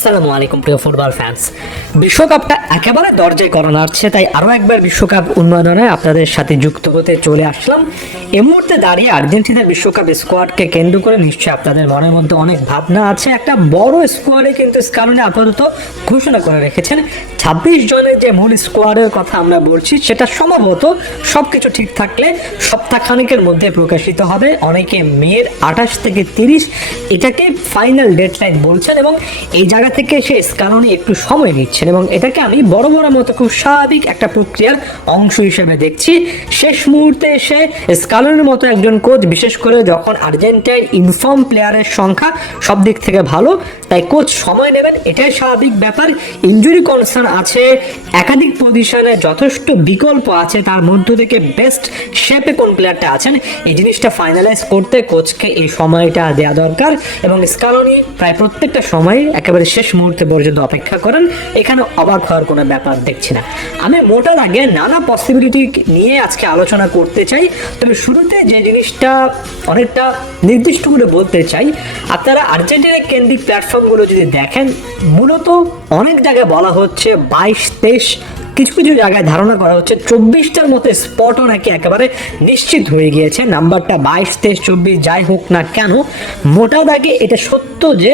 আসসালামু আলাইকুম প্রিয় ফুটবল ফ্যান্স। বিশ্বকাপটা একেবারে দরজায় করা নাড়ছে, তাই আরও একবার বিশ্বকাপ উন্মাদনায় আপনাদের সাথে যুক্ত হতে চলে আসলাম। এই মুহূর্তে দাঁড়িয়ে আর্জেন্টিনার বিশ্বকাপ স্কোয়াডকে কেন্দ্র করে নিশ্চয়ই আপনাদের মনের মধ্যে অনেক ভাবনা আছে। একটা বড় স্কোয়াডে কিন্তু স্কালোনি আপাতত ঘোষণা করে রেখেছেন। 26 জনের যে মূল স্কোয়াডের কথা আমরা বলছি সেটা সম্ভবত সব কিছু ঠিক থাকলে সপ্তাহখানেকের মধ্যে প্রকাশিত হবে। অনেকে মের 28 থেকে 30 এটাকে ফাইনাল ডেডলাইন বলছেন এবং এই জায়গা থেকে সে স্কালোনি একটু সময় নিচ্ছেন এবং এটাকে আমি বড় মতো খুব স্বাভাবিক একটা প্রক্রিয়ার অংশ হিসেবে দেখছি। শেষ মুহূর্তে এসে স্কালোনির মতো একজন কোচ, বিশেষ করে যখন আর্জেন্টিনার ইনফর্ম প্লেয়ারের সংখ্যা সব দিক থেকে ভালো, তাই কোচ সময় নেবেন, এটাই স্বাভাবিক ব্যাপার। ইনজুরি কনসার্ন আছে, একাধিক পজিশনে যথেষ্ট বিকল্প আছে, তার মধ্য থেকে বেস্ট শেপে কোন প্লেয়ারটা আছেন এই জিনিসটা ফাইনালাইজ করতে কোচকে এই সময়টা দেওয়া দরকার এবং স্কালোনি প্রায় প্রত্যেকটা সময় একেবারে শেষ মুহূর্তে পর্যন্ত অপেক্ষা করেন। এখানে অবাক হওয়ার কোনো ব্যাপার দেখছি না। আমি মোটার আগে নানা পসিবিলিটি নিয়ে আজকে আলোচনা করতে চাই, তবে শুরুতে যে জিনিসটা অনেকটা নির্দিষ্ট করে বলতে চাই, আপনারা আর্জেন্টিনা কেন্দ্রিক প্ল্যাটফর্মগুলো যদি দেখেন, মূলত অনেক জায়গায় বলা হচ্ছে 22-23, কিছু জায়গায় ধারণা করা হচ্ছে 24টার মতো স্পটও নাকি একেবারে নিশ্চিত হয়ে গিয়েছে। নাম্বারটা 22, 23, 24 যাই হোক না কেন, মোটা দাগে এটা সত্য যে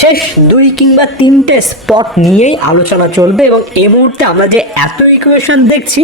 শেষ 2 কিংবা 3টে স্পট নিয়েই আলোচনা চলবে এবং এই মুহূর্তে আমরা যে এত ইকুয়েশন দেখছি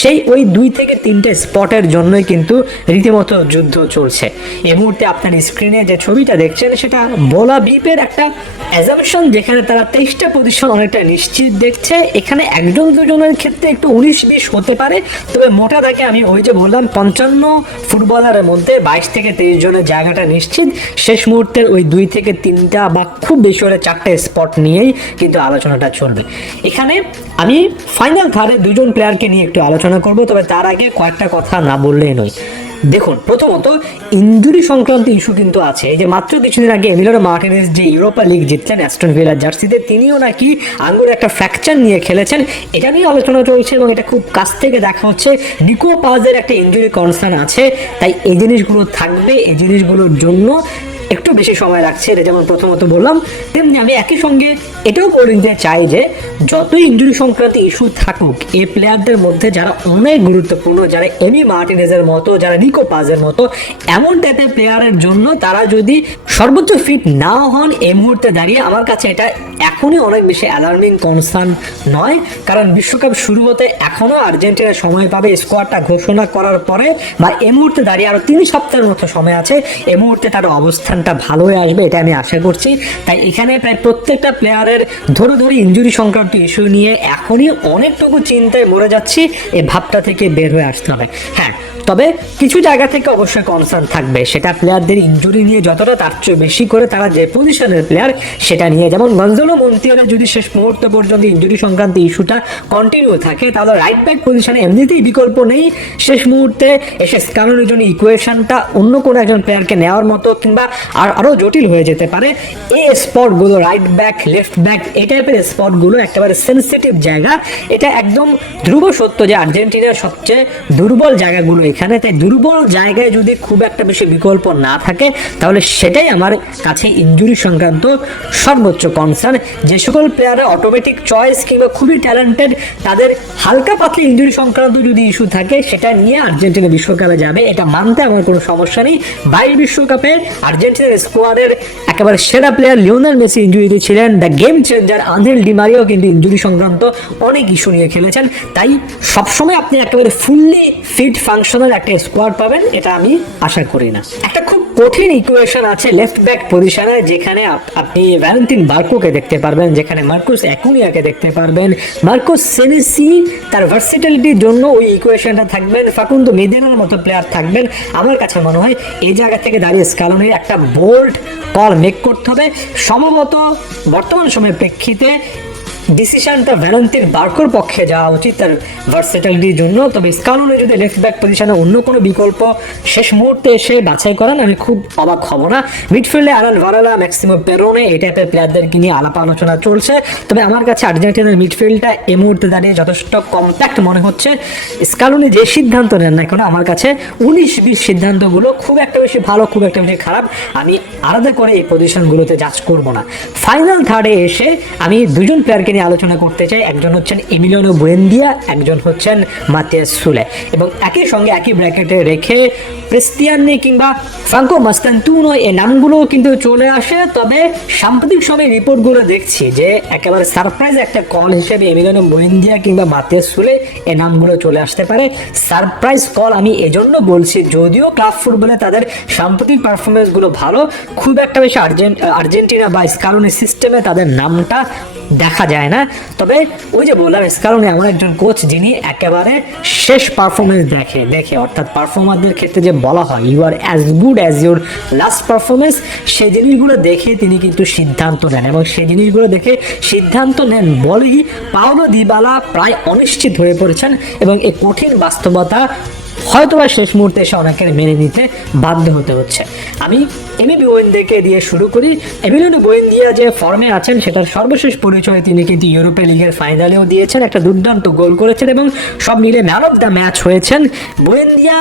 সেই ওই 2 থেকে 3টে স্পটের জন্যই কিন্তু রীতিমতো যুদ্ধ চলছে। এই মুহূর্তে আপনার স্ক্রিনে যে ছবিটা দেখছেন সেটা বোলা বিপের একটা অ্যাজাম্পশন, যেখানে তারা 23টা পজিশন অনেকটা নিশ্চিত দেখছে। এখানে একজন দুজনের ক্ষেত্রে একটু 19-20 হতে পারে, তবে মোটা দাগে আমি ওই যে বললাম 55 ফুটবলারের মধ্যে 22 থেকে 23 জনের জায়গাটা নিশ্চিত। শেষ মুহূর্তের ওই 2 থেকে 3টা বা খুব বেশি হলে 4টে স্পট নিয়েই কিন্তু আলোচনাটা চলবে। এখানে আমি ফাইনাল থার্ডে 2 জন প্লেয়ারকে নিয়ে একটু আলোচনা করব, তবে তার আগে কয়েকটা কথা না বললেই নয়। দেখুন, প্রথমত ইনজুরি সংক্রান্ত ইস্যু কিন্তু আছে। এই যে মাত্র কিছুদিন আগে এমিলিয়ানো মার্টিনেজ যে ইউরোপা লিগ জিতলেন অ্যাস্টন ভিলার জার্সিতে, তিনিও নাকি আঙ্গুরে একটা ফ্র্যাকচার নিয়ে খেলেছেন, এটা নিয়ে আলোচনা চলছে এবং এটা খুব কাছ থেকে দেখা হচ্ছে। নিকো পাজের একটা ইনজুরি কনসার্ন আছে, তাই এই জিনিসগুলো থাকবে। এই জিনিসগুলোর জন্য একটু বেশি সময় লাগছে, এটা যেমন প্রথমত বললাম, তেমনি আমি একই সঙ্গে এটাও বলে দিতে চাই যে যতই ইনজুরি সংক্রান্ত ইস্যু থাকুক, এই প্লেয়ারদের মধ্যে যারা অনেক গুরুত্বপূর্ণ, যারা এমি মার্টিনেজের মতো, যারা নিকো পাজের মতো এমন টাইপের প্লেয়ারের জন্য তারা যদি সর্বোচ্চ ফিট না হন এই মুহূর্তে দাঁড়িয়ে, আমার কাছে এটা এখনই অনেক বেশি অ্যালার্মিং কনসার্ন নয়। কারণ বিশ্বকাপ শুরু হতে এখনও আর্জেন্টিনা সময় পাবে স্কোয়াডটা ঘোষণা করার পরে, বা এই মুহূর্তে দাঁড়িয়ে আরও 3 সপ্তাহের মতো সময় আছে। এই মুহূর্তে তার অবস্থানটা ভালো হয়ে আসবে এটা আমি আশা করছি। তাই এখানে প্রায় প্রত্যেকটা প্লেয়ারের ধরে ইনজুরি সংক্রান্ত ইস্যু নিয়ে এখনই অনেকটুকু চিন্তায় মরে যাচ্ছি, এই ভাবটা থেকে বের হয়ে আসতে হবে। হ্যাঁ, তবে কিছু জায়গা থেকে অবশ্যই কনসার্ন থাকবে, সেটা প্লেয়ারদের ইনজুরি নিয়ে যতটা তার চেয়ে বেশি করে তারা যে পজিশনের প্লেয়ার সেটা নিয়ে। যেমন গঞ্জালো মন্তিয়ারের যদি শেষ মুহূর্ত পর্যন্ত ইনজুরি সংক্রান্ত ইস্যুটা কন্টিনিউ থাকে, তাহলে রাইট ব্যাক পজিশনে এমনিতেই বিকল্প নেই। শেষ মুহূর্তে এসে স্কালোনির জন্য ইকুয়েশনটা অন্য কোনো একজন প্লেয়ারকে নেওয়ার মতো কিংবা আরও জটিল হয়ে যেতে পারে। এই স্পটগুলো রাইট ব্যাক, লেফট ব্যাক, এই টাইপের স্পটগুলো একেবারে সেন্সিটিভ জায়গা। এটা একদম ধ্রুব সত্য যে আর্জেন্টিনার সবচেয়ে দুর্বল জায়গাগুলো এখানে। তাই দুর্বল জায়গায় যদি খুব একটা বেশি বিকল্প না থাকে, তাহলে সেটাই আমার কাছে ইনজুরি সংক্রান্ত সর্বোচ্চ কনসার্ন। যে সকল প্লেয়ারের অটোমেটিক চয়েস কিংবা খুবই ট্যালেন্টেড, তাদের হালকা পাতলা ইনজুরি সংক্রান্ত যদি ইস্যু থাকে, সেটা নিয়ে আর্জেন্টিনা বিশ্বকাপে যাবে, এটা মানতে আমার কোনো সমস্যা নেই। 22 বিশ্বকাপে আর্জেন্টিনার স্কোয়াডের একেবারে সেরা প্লেয়ার লিওনেল মেসি ইনজুরিতে ছিলেন। The game changer Angel Di মারিয়াও কিন্তু ইনজুরি সংক্রান্ত অনেক ইস্যু নিয়ে খেলেছেন। তাই সবসময় আপনি একেবারে ফুললি ফিট ফাংশনাল একটা স্কোয়াড পাবেন, এটা আমি আশা করি না। একটা খুব কঠিন ইকুয়েশন আছে লেফট ব্যাক পজিশনে, যেখানে আপনি ভ্যালেন্টিন বার্কোকে দেখতে পারবেন, যেখানে মার্কুস অ্যাকুনিয়াকে দেখতে পারবেন, মার্কোস সেনেসি তার ভার্সিটালিটির জন্য ওই ইকুয়েশনটা থাকবেন, ফাকুন্দো মেদেনার মতো প্লেয়ার থাকবেন। আমার কাছে মনে হয় এই জায়গা থেকে দাঁড়িয়ে স্কালোনির একটা বোল্ড কল মেক করতে হবে। সম্ভবত বর্তমান সময়ের প্রেক্ষিতে ডিসিশনটা ভ্যালেন্তিন বার্কোর পক্ষে যাওয়া উচিত তার ভার্সেটালিটির জন্য। তবে স্কালোনি যদি লেফট ব্যাক পজিশনে অন্য কোনো বিকল্প শেষ মুহূর্তে এসে বাছাই করেন, আমি খুব অবাক হব না। মিডফিল্ডে অ্যালান ভারালা, ম্যাক্সিমো পেরোনে, এই টাইপের প্লেয়ারদেরকে নিয়ে আলাপ আলোচনা চলছে। তবে আমার কাছে আর্জেন্টিনার মিডফিল্ডটা এই মুহূর্তে দাঁড়িয়ে যথেষ্ট কম্প্যাক্ট মনে হচ্ছে। স্কালোনি যে সিদ্ধান্ত নেন না কেন, আমার কাছে 19-20 সিদ্ধান্তগুলো খুব একটা বেশি ভালো, খুব একটা বেশি খারাপ আমি আলাদা করে এই পজিশনগুলোতে জাজ করব না। ফাইনাল থার্ডে এসে আমি দুজন প্লেয়ারকে নিয়ে আলোচনা করতে চাই। একজন হচ্ছেন এমিলিয়ানো বুয়েন্দিয়া, একজন হচ্ছেন মাতিয়াস সুলে, এবং একই সঙ্গে একই ব্র্যাকেটে রেখে ক্রিস্টিয়ানি কিংবা ফ্রাঙ্কো মাস্তান্তুনো এই নামগুলোও কিন্তু চলে আসে। তবে সাম্প্রতিক সময় রিপোর্টগুলো দেখছি যে একেবারে সারপ্রাইজ একটা কল হিসেবে এমিলিয়ানো বুয়েন্দিয়া কিংবা মাতিয়াস সুলে এই নামগুলো চলে আসতে পারে। সারপ্রাইজ কল আমি এজন্য বলছি, যদিও ক্লাব ফুটবলে তাদের সাম্প্রতিক পারফরমেন্সগুলো ভালো, খুব একটা বেশি আর্জেন্টিনা বা স্কালোনি সিস্টেমে তাদের নামটা দেখা যায় না। তবে ওই যে বললাম, স্কালোনি এমন একজন কোচ যিনি একেবারে শেষ পারফরমেন্স দেখে অর্থাৎ পারফর্মারদের ক্ষেত্রে যে বলা হয় you are as good as your last performance, সেই জিনিসগুলো দেখে তিনি কিন্তু সিদ্ধান্ত নেন, এবং সেই জিনিসগুলো দেখে সিদ্ধান্ত নেন বলেই পাওলো দিবালা প্রায় অনিশ্চিত হয়ে পড়েছেন, এবং এই কঠিন বাস্তবতা হয়তোবা শেষ মুহূর্তে এসে অনেকের মেনে নিতে বাধ্য হতে হচ্ছে। আমি এমি বুয়েন্দিয়াকে দিয়ে শুরু করি। এমিলিয়ানো বুয়েন্দিয়া যে ফর্মে আছেন সেটার সর্বশেষ পরিচয় তিনি কিন্তু ইউরোপা লিগের ফাইনালেও দিয়েছেন, একটা দুর্দান্ত গোল করেছেন এবং সব মিলে ম্যান অফ দ্য ম্যাচ হয়েছেন। বুয়েন্দিয়া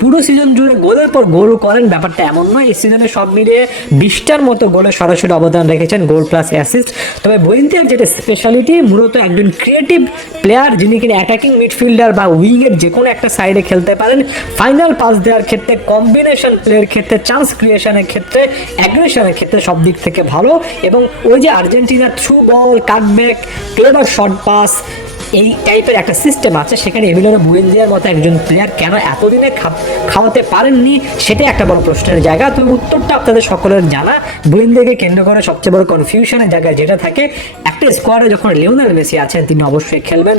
পুরো সিজন জুড়ে গোলের পর গোল করেন, ব্যাপারটা এমন নয়। এই সিজনে সব মিলিয়ে 20টার মতো গোলে সরাসরি অবদান রেখেছেন, গোল প্লাস অ্যাসিস্ট। তবে বুয়েন্দিয়ার যেটা স্পেশালিটি, মূলত একজন ক্রিয়েটিভ প্লেয়ার যিনি কিনা অ্যাটাকিং মিডফিল্ডার বা উইংয়ের যে কোনো একটা সাইডে খেলতে পারেন, ফাইনাল পাস দেওয়ার ক্ষেত্রে, কম্বিনেশন প্লের ক্ষেত্রে, চান্স ক্রিয়েশনের ক্ষেত্রে, অ্যাগ্রেশনের ক্ষেত্রে সব দিক থেকে ভালো। এবং ওই যে আর্জেন্টিনার through ball, cutback, clever short pass, এই টাইপের একটা সিস্টেম আছে, সেখানে এমিলিয়ানো বুয়েন্দিয়ার মতো একজন প্লেয়ার কেন এতদিনে খাওয়াতে পারেননি, সেটাই একটা বড় প্রশ্নের জায়গা। তো উত্তরটা আপনাদের সকলের জানা। বুয়েন্দিয়াকে কেন্দ্র করে সবচেয়ে বড় কনফিউশনের জায়গা যেটা থাকে, একটা স্কোয়াডে যখন লিওনেল মেসি আছেন তিনি অবশ্যই খেলবেন,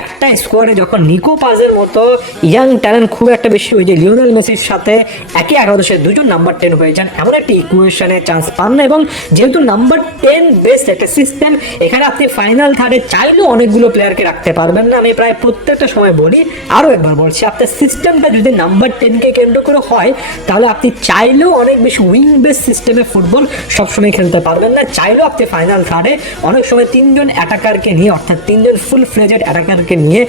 একটা স্কোয়াডে যখন নিকো পাজের মতো ইয়াং ট্যালেন্ট খুব একটা বেশি, ওই যে লিওনেল মেসির সাথে একই একাদশে দুজন নাম্বার 10 হয়ে যান, এমন একটা ইকুয়েশনে চান্স পান না। এবং যেহেতু নাম্বার 10 বেস্ট একটা সিস্টেম, এখানে আপনি ফাইনাল থার্ডে চাইলেও অনেকগুলো প্লেয়ারকে রাখতে পারবেন না। আমি প্রায় প্রত্যেকটা সময় বলি, আরও একবার বলছি, আপনার সিস্টেমটা যদি নাম্বার 10কে কেন্দ্র করে হয়, তাহলে আপনি চাইলেও অনেক বেশি উইং বেস সিস্টেমে ফুটবল সবসময় খেলতে পারবেন না। চাইলেও আপনি ফাইনাল থার্ডে অনেক সময় 3জন অ্যাটাকারকে নিয়ে, অর্থাৎ 3জন ফুল ফ্লেজেড অ্যাটাকারকে নিয়ে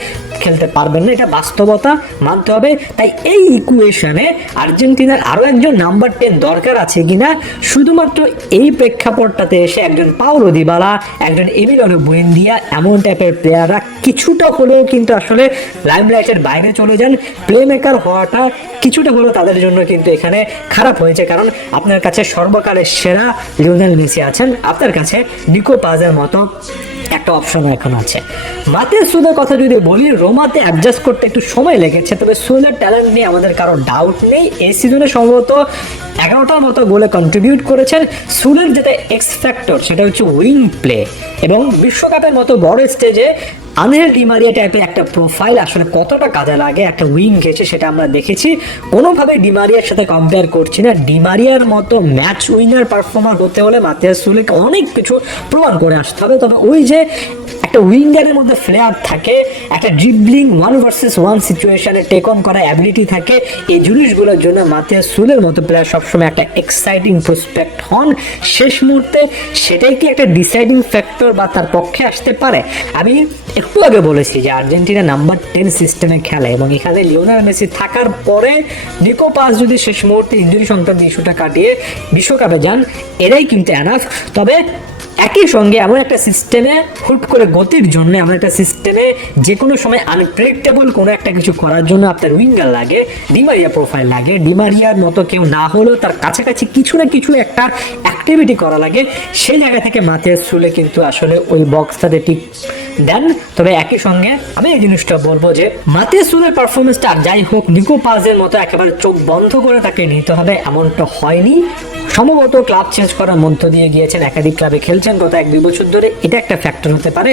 খেলতে পারবেন না, এটা বাস্তবতা মানতে হবে। তাই এই ইকুয়েশনে আর্জেন্টিনার আরও একজন নাম্বার 10 দরকার আছে কিনা, শুধুমাত্র এই প্রেক্ষাপটটাতে এসে একজন পাওলো দিবালা, একজন এমিলিয়ানো বুয়েন্দিয়া, এমন টাইপের প্লেয়াররা কিছুটা হলেও কিন্তু আসলে লাইমলাইটের বাইরে চলে যান। প্লে মেকার হওয়াটা কিছুটা হলেও তাদের জন্য কিন্তু এখানে খারাপ হয়েছে, কারণ আপনার কাছে সর্বকালের সেরা লিওনেল মেসি আছেন, আপনার কাছে নিকো পাজের মতো একটা অপশন এখন আছে। মাতিয়াস সুলের কথা যদি বলি, রোমাতে অ্যাডজাস্ট করতে একটু সময় লেগেছে, তবে সুলের ট্যালেন্ট নিয়ে আমাদের কারো ডাউট নেই। এই সিজনে সম্ভবত 11টার মতো গোলে কন্ট্রিবিউট করেছেন। সুলের যেটা এক্স ফ্যাক্টর সেটা হচ্ছে উইং প্লে, এবং বিশ্বকাপের মতো বড় স্টেজে আনহেল ডি মারিয়া টাইপের একটা প্রোফাইল আসলে কতটা কাজে লাগে একটা উইং গেছে সেটা আমরা দেখেছি। কোনোভাবে ডি মারিয়ার সাথে কম্পেয়ার করছি না, ডি মারিয়ার মতো ম্যাচ উইনার পারফর্মার হতে হলে মাতিয়াস সুলেকে অনেক কিছু প্রমাণ করে আসতে হবে। তবে ওই যে একটা উইঙ্গারের মধ্যে ফ্লেয়ার থাকে, একটা ড্রিবলিং 1 ভার্সেস 1 সিচুয়েশনে টেক অন করার অ্যাবিলিটি থাকে, এই জিনিসগুলোর জন্য মাতিয়াস সুলের মতো প্লেয়ার সবসময় একটা এক্সাইটিং প্রসপেক্ট হন শেষ মুহূর্তে। সেটাই কি একটা ডিসাইডিং ফ্যাক্টর বা তার পক্ষে আসতে পারে? আমি একটু আগে বলেছি যে আর্জেন্টিনা নাম্বার 10 সিস্টেমে খেলে, এবং এখানে লিওনেল মেসি থাকার পরে নিকো পাস যদি শেষ মুহূর্তে ইনজুরি সংক্রান্ত ইস্যুটা কাটিয়ে বিশ্বকাপে যান, এরাই কিন্তু এনাফ। তবে একই সঙ্গে এমন একটা সিস্টেমে হুট করে গতির জন্য, এমন একটা সিস্টেমে যে কোনো সময় আনপ্রেডিক্টেবল কোনো একটা কিছু করার জন্য আপনার উইঙ্গার লাগে, ডিমারিয়া প্রোফাইল লাগে। ডিমারিয়ার মতো কেউ না হলেও তার কাছাকাছি কিছু না কিছু একটা অ্যাক্টিভিটি করা লাগে। সেই জায়গা থেকে মাতিয়াস সুলে কিন্তু আসলে ওই বক্সটাতে ঠিক দেন। তবে একই সঙ্গে আমি এই জিনিসটা বলবো যে মাতিয়াস সুলের পারফরমেন্সটা আর যাই হোক, নিকো পাজের মতো একেবারে চোখ বন্ধ করে তাকে নিতে হবে এমনটা হয়নি। সম্ভবত ক্লাব চেঞ্জ করার মধ্য দিয়ে গিয়েছেন, একাধিক ক্লাবে খেলছেন, করছেন গত 1-2 বছর ধরে, এটা একটা ফ্যাক্টর হতে পারে।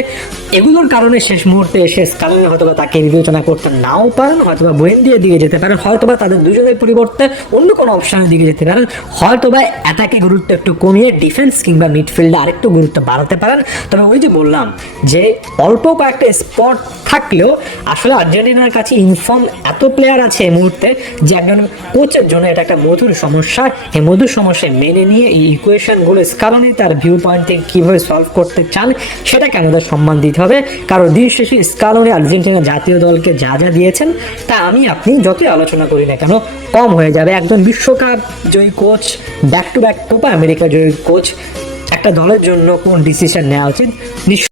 এগুলোর কারণে শেষ মুহূর্তে এসে স্কালোনি হয়তোবা তাকে বিবেচনা করতে নাও পারেন, হয়তোবা বুয়েন্দিয়ার দিকে যেতে পারেন, হয়তোবা তাদের দুজনের পরিবর্তে অন্য কোনো অপশনের দিকে যেতে পারেন, হয়তোবা অ্যাটাকে গুরুত্ব একটু কমিয়ে ডিফেন্স কিংবা মিডফিল্ডে আরেকটু গুরুত্ব বাড়াতে পারেন। তবে ওই যে বললাম যে অল্প কয়েকটা স্পট থাকলেও আসলে আর্জেন্টিনার কাছে ইনফর্ম এত প্লেয়ার আছে এই মুহূর্তে যে একজন কোচের জন্য এটা একটা মধুর সমস্যা। এই মধুর সমস্যা মেনে নিয়ে এই ইকুয়েশনগুলো স্কালোনি তার ভিউ পয়েন্ট থেকে কীভাবে সলভ করতে চান সেটাকে আমাদের সম্মান দিতে হবে। কারণ দিন শেষে স্কালোনি আর্জেন্টিনা জাতীয় দলকে যা যা দিয়েছেন তা আমি আপনি যতই আলোচনা করি না কেন কম হয়ে যাবে। একজন বিশ্বকাপ জয়ী coach, back to back Copa America জয়ী কোচ একটা দলের জন্য কোন ডিসিশন নেওয়া উচিত